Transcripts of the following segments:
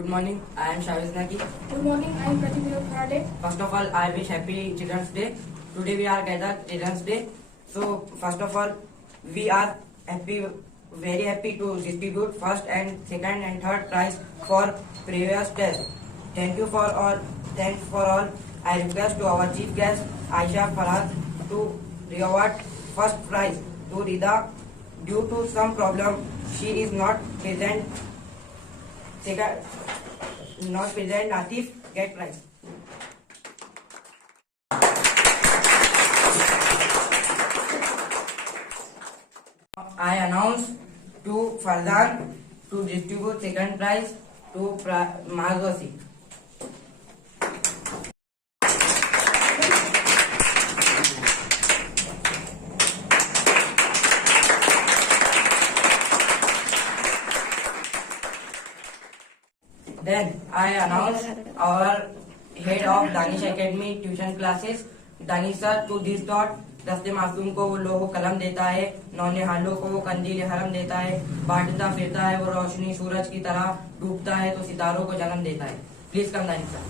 Good morning, I am Shaviz Naki. Good morning, I am Pratik Karate. First of all, I wish happy Children's Day. Today we are gathered Children's Day. So first of all, we are happy, very happy to distribute first and second and third prize for previous test. Thank you for all. Thanks for all. I request to our chief guest Aisha Farhad to reward first prize to Rida. Due to some problem, she is not present. Not present. Atif get prize. I announce to Farzan to distribute second prize to Mazwasi. Then I announce our head of Danish Academy tuition classes, Danish sir, to this dot. दस्ते मासूम को वो लोहो कलम देता है, नौनिहालों को वो कंदील हरम देता है, बांटता फिरता है वो रोशनी सूरज की तरह, डूबता है तो सितारों को जन्म देता है. Please come Danish sir.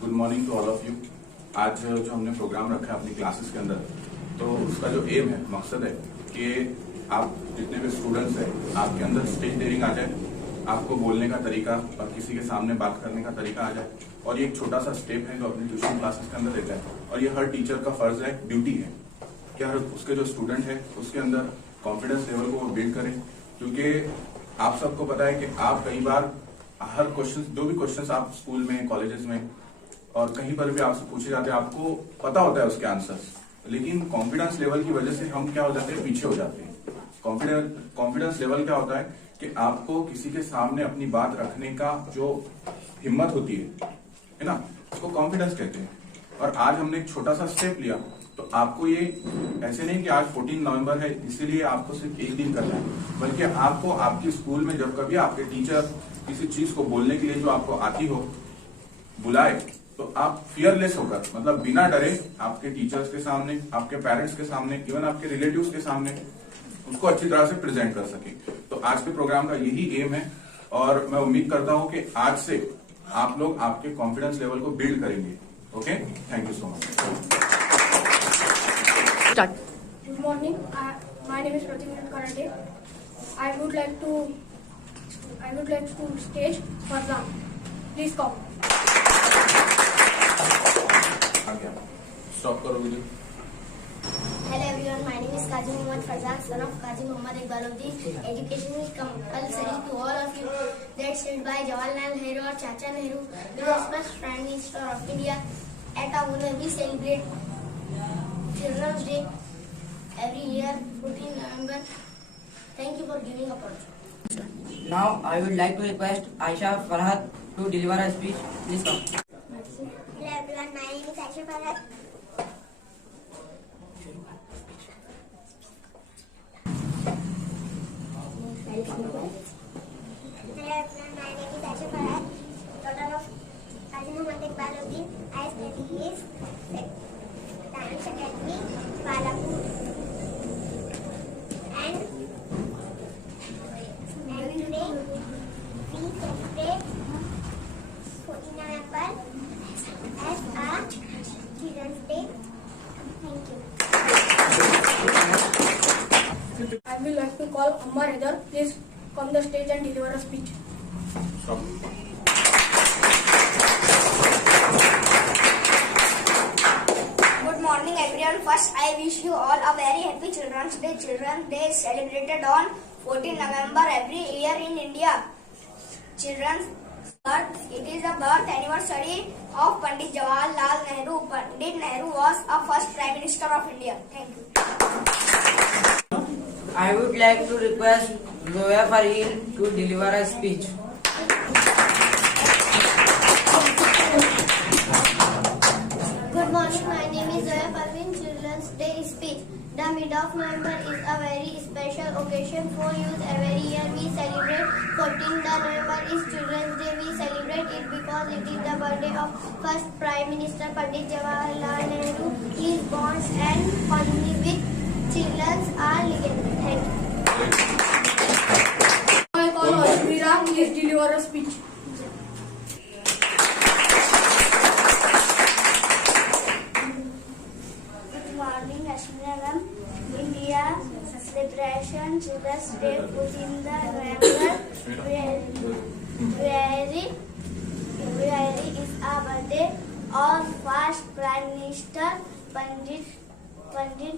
Good morning to all of you. आज जो हमने प्रोग्राम रखा है अपनी क्लासेस के अंदर, तो उसका जो एम है, मकसद है कि आप जितने भी स्टूडेंट्स हैं, आपके अंदर स्टेज डेयरिंग आ जाए, आपको बोलने का तरीका और किसी के सामने बात करने का तरीका आ जाए. और ये एक छोटा सा स्टेप है जो अपने ट्यूशन क्लासेस के अंदर देता है, और ये हर टीचर का फर्ज है, ड्यूटी है कि हर उसके जो स्टूडेंट है उसके अंदर कॉन्फिडेंस लेवल को वो बिल्ड करें. क्योंकि आप सबको पता है कि आप कई बार हर क्वेश्चन, जो भी क्वेश्चन आप स्कूल में, कॉलेजेस में और कहीं पर भी आपसे पूछे जाते हैं, आपको पता होता है उसके आंसर्स, लेकिन कॉन्फिडेंस लेवल की वजह से हम क्या हो जाते हैं, पीछे हो जाते हैं. कॉन्फिडेंस लेवल क्या होता है कि आपको किसी के सामने अपनी बात रखने का जो हिम्मत होती है ना, उसको कॉन्फिडेंस कहते हैं. और आज हमने एक छोटा सा स्टेप लिया, तो आपको ये ऐसे नहीं कि आज 14 नवंबर है इसीलिए आपको सिर्फ एक दिन करना है, बल्कि आपको आपके स्कूल में जब कभी आपके टीचर किसी चीज को बोलने के लिए जो आपको आती हो बुलाए, तो आप फियरलेस होकर, मतलब बिना डरे, आपके टीचर्स के सामने, आपके पेरेंट्स के सामने, इवन आपके रिलेटिव्स के सामने उसको अच्छी तरह से प्रेजेंट कर सके. तो आज के प्रोग्राम का यही एम है, और मैं उम्मीद करता हूं कि आज से आप लोग आपके कॉन्फिडेंस लेवल को बिल्ड करेंगे. Okay, thank you so much. Good morning, my name is Pratik Karate. I would like to stage Farzan. Please come. Stop करो मुझे. Hello everyone, my name is Qazi Muhammad Farzan, son of Qazi Muhammad Iqbaluddin. Education is compulsory to all of you. That's said by Jawaharlal Nehru or Chacha Nehru, the first Prime Minister of India. At our home, we celebrate Children's Day every year, 14 November. Thank you for giving opportunity. Now I would like to request Aisha Farhad to deliver a speech. Please come. Hello everyone, my name is Aisha Farhad. Hello everyone, my name is Aisha Farhad, daughter of Qazi Muhammad Iqbaluddin. I study his Danish Academy, Balapur. And today we celebrate 14 November as our Children's Day. Thank you. I will like to call Ammar Heather. Please come the stage and deliver a speech. Stop. Good morning everyone. First I wish you all a very happy Children's Day. Children's Day is celebrated on 14 November every year in India. Children's birth, it is the birth anniversary of Pandit Jawaharlal Nehru. Pandit Nehru was a first Prime Minister of India. Thank you. I would like to request Zoya Farheen to deliver a speech. Good morning, my name is Zoya Parveen. Children's Day speech. The mid of November is a very special occasion for youth. Every year we celebrate 14th November is Children's Day. We celebrate it because it is the birthday of first Prime Minister Pandit Jawaharlal Nehru. His bonds and only with children are legendary. Thank you. celebration Children's Day 14th November. February is a birthday of first Prime Minister Pandit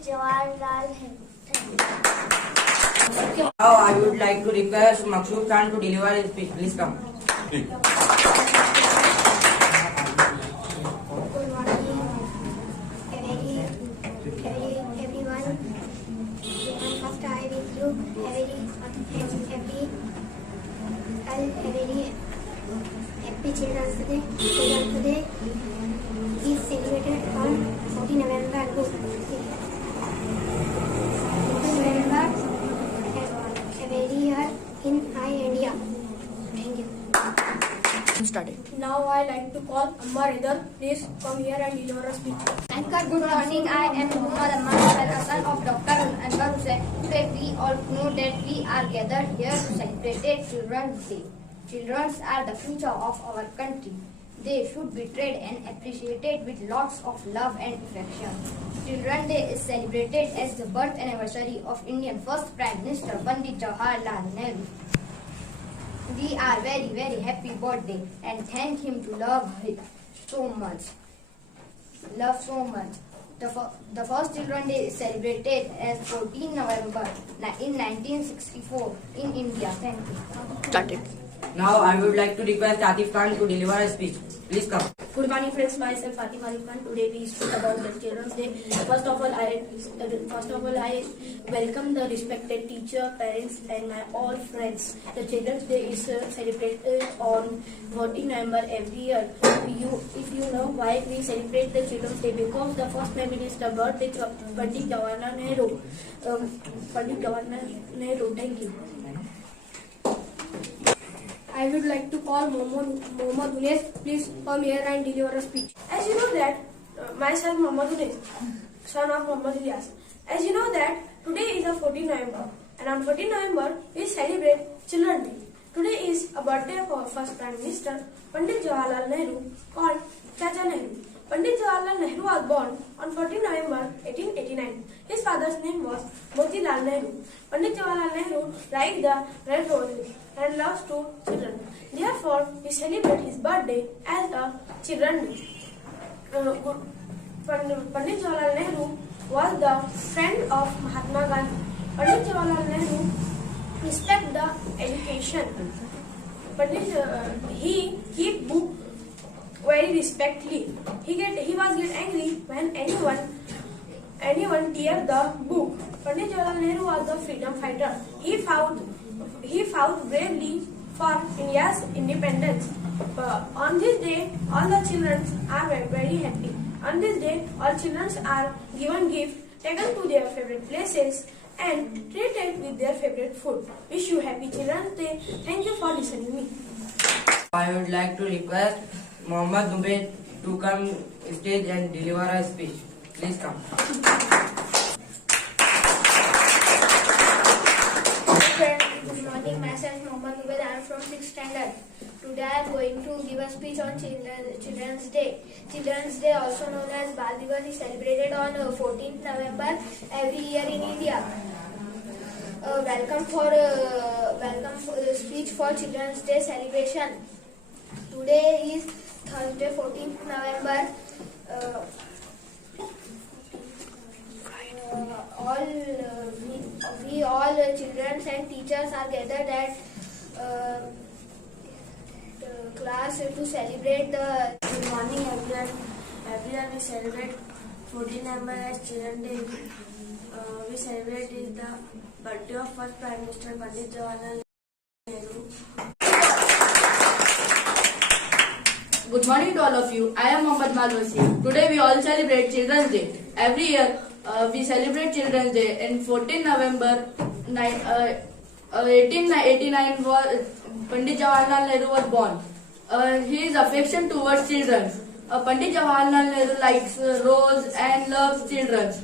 Jawaharlal Nehru. Thank you. Now I would like to request Maqsood Khan to deliver his speech. Please come. ठीक Good morning, everyone. First, I wish you a very happy Children's Day. Children's Day is celebrated on 14 November. 14 November every year in India. Thank you. Started. Now I like to call Ammar Idar. Please come here and deliver a speech. Anchor, good morning. I am Muhammad Ammar, a son of Dr. Anwar Hussain. Today we all know that we are gathered here to celebrate Children's Day. Children are the future of our country. They should be treated and appreciated with lots of love and affection. Children's Day is celebrated as the birth anniversary of Indian first Prime Minister Pandit Jawaharlal Nehru. We are very happy birthday and thank him to love so much. The first Children's Day is celebrated as 14 November in 1964 in India. Thank you. Started. Now I would like to request Atif Khan to deliver a speech. Please come. Good morning, friends. Myself Atif Ali Khan. Today we speak about the Children's Day. First of all, I welcome the respected teacher, parents, and my all friends. The Children's Day is celebrated on 14 November every year. If you know why we celebrate the Children's Day, because the first Prime Minister birthday Pandit Jawaharlal Nehru. Thank you. I would like to call Mohammad Unes. Please come here and deliver a speech. As you know that, myself Mohammad Unes, son of Muhammad Ilyas. As you know that, today is the 14th November, and on 14th November we celebrate Children's Day. Today is a birthday of our first Prime Minister Pandit Jawaharlal Nehru, called Chacha Nehru. Pandit Jawaharlal Nehru was born on 14 November 1889. His father's name was Motilal Nehru. Pandit Jawaharlal Nehru liked the red roses and loves to children. Therefore, we celebrate his birthday as a Children's Day. Pandit Jawaharlal Nehru was the friend of Mahatma Gandhi. Pandit Jawaharlal Nehru respected the education. He keep book very respectfully. He was get angry when anyone tear the book. Pandit Jawaharlal Nehru was the freedom fighter. He fought bravely for India's independence. On this day, all the children are very happy. On this day, all children are given gifts, taken to their favorite places, and treated with their favorite food. Wish you happy Children's Day. Thank you for listening to me. I would like to request Mohammad Dubey to come stage and deliver a speech. Please come. Good morning, myself Mohammad Ubed. I am from 6th standard. Today I am going to give a speech on Children's Day. Children's Day, also known as Bal Divas, is celebrated on 14th November every year in India. Welcome for speech for Children's Day celebration. Today is Thursday, 14th November. All children and teachers are gathered at the class to celebrate the. Good morning, everyone. Every year we celebrate 14 November as Children's Day. We celebrate is the birthday of first Prime Minister Pandit Jawaharlal Nehru. Good morning to all of you. I am Mohammad Malwasi. Today we all celebrate Children's Day. Every year we celebrate Children's Day. In 14 November 1889, Pandit Jawaharlal Nehru was born. His affection towards children. Pandit Jawaharlal Nehru likes rose and loves children.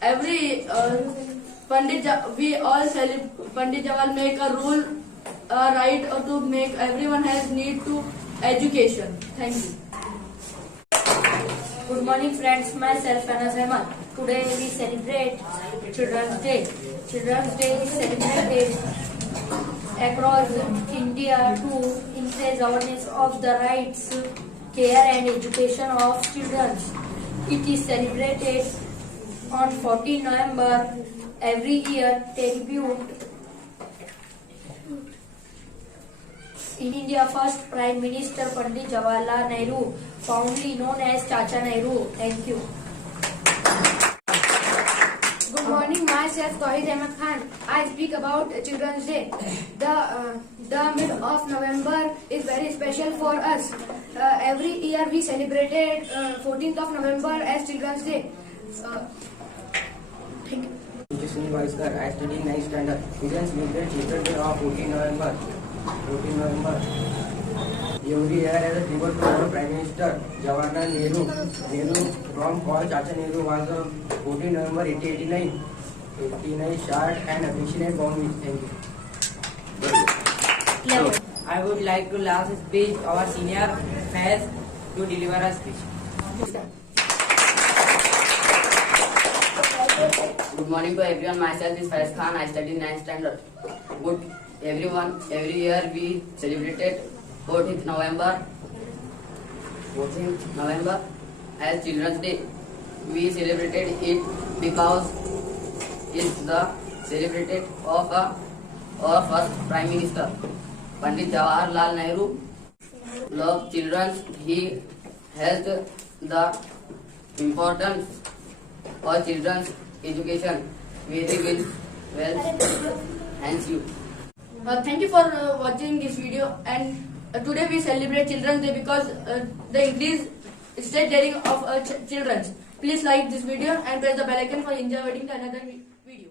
Pandit Jawaharlal make a rule, right to make everyone has need to education. Thank you. Good morning, friends. Myself Anas Ahmad. Today we celebrate Children's Day. Children's Day is celebrated across India to increase awareness of the rights, care and education of children. It is celebrated on 14 November every year. Tribute in India first Prime Minister Pandit Jawaharlal Nehru, fondly known as Chacha Nehru. Thank you. Good morning, myself Tawhid Ahmed Khan. I speak about Children's Day. The mid of November is very special for us. Every year we celebrated 14th of November as Children's Day. Thank you. Sunil Vaiskar, I study 9th standard. Indian celebrate Children's Day of 14 November. 14 November. Every year as a tribute to our Prime Minister Jawaharlal Nehru. Nehru from called Chacha Nehru was 14 November 1889. 89 short and affectionate born with. Thank you. Very good. So, I would like to last speech our senior Faiz to deliver a speech. Good morning to everyone. Myself is Faiz Khan. I study 9th standard. Good everyone. Every year we celebrated 14th November as Children's Day. We celebrated it because it's the celebrated of our first Prime Minister Pandit Jawaharlal Nehru. Love children. He held the importance for children's education very well. Thank you. Thank you for watching this video, and today we celebrate Children's Day because the increased state daring of children. Please like this video and press the bell icon for enjoying another video.